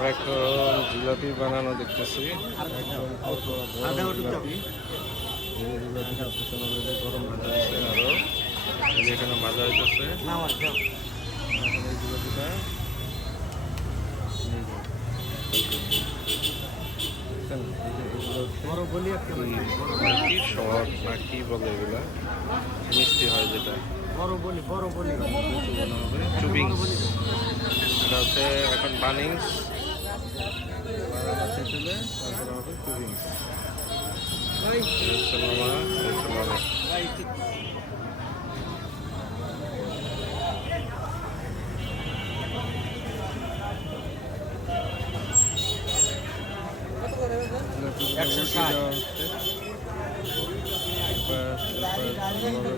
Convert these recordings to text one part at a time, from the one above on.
আমরা এখন জিলাপি বানানো দেখতেছি। জিলাপি গরম ভাজা হয়েছে, আরো এখানে ভাজা হইতেছে। এই জিলাপিটা শর্ট নাকি বলে এগুলা, মিষ্টি হয় যেটা চুবিংস। এটা হচ্ছে এখন বানিংস, তারপরে হবে চুবিংস।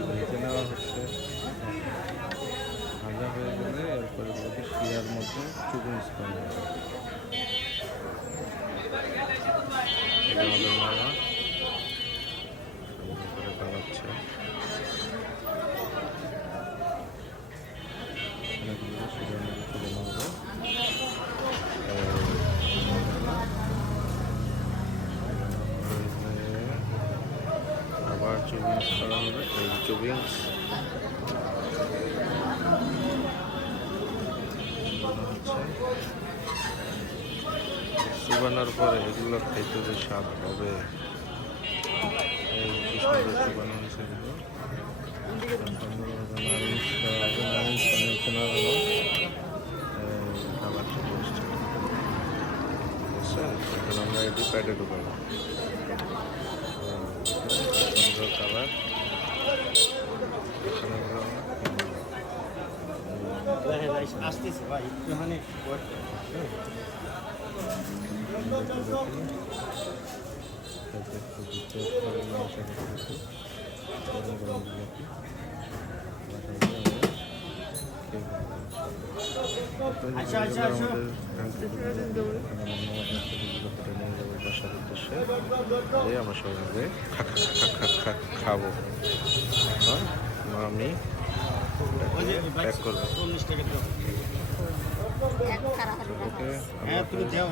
ভেজে নেওয়া হচ্ছে, ভাজা হয়ে গেলে এরপরে শিরার মধ্যে চুবিংস করা হবে। আমাদের মামা বানাচ্ছে, শিরার মধ্যে তুলে নেবো। আবার চুবিংস করা হবে, এই চুবিংস চুবানোর পরে এগুলো খাইতে যে স্বাদ হবে, এই কি সুন্দর চুবানো হয়েছে এগুলো। খাবারটা বসছে, বুঝছেন? এখন আমরা এটি প্যাটে ঢুকাবো। সুন্দর খাবার আসতেছে ভাই একটুখানি আমরা সবাই মিলে খাবো। আমি প্যাক করবো। হ্যাঁ তুমি দেও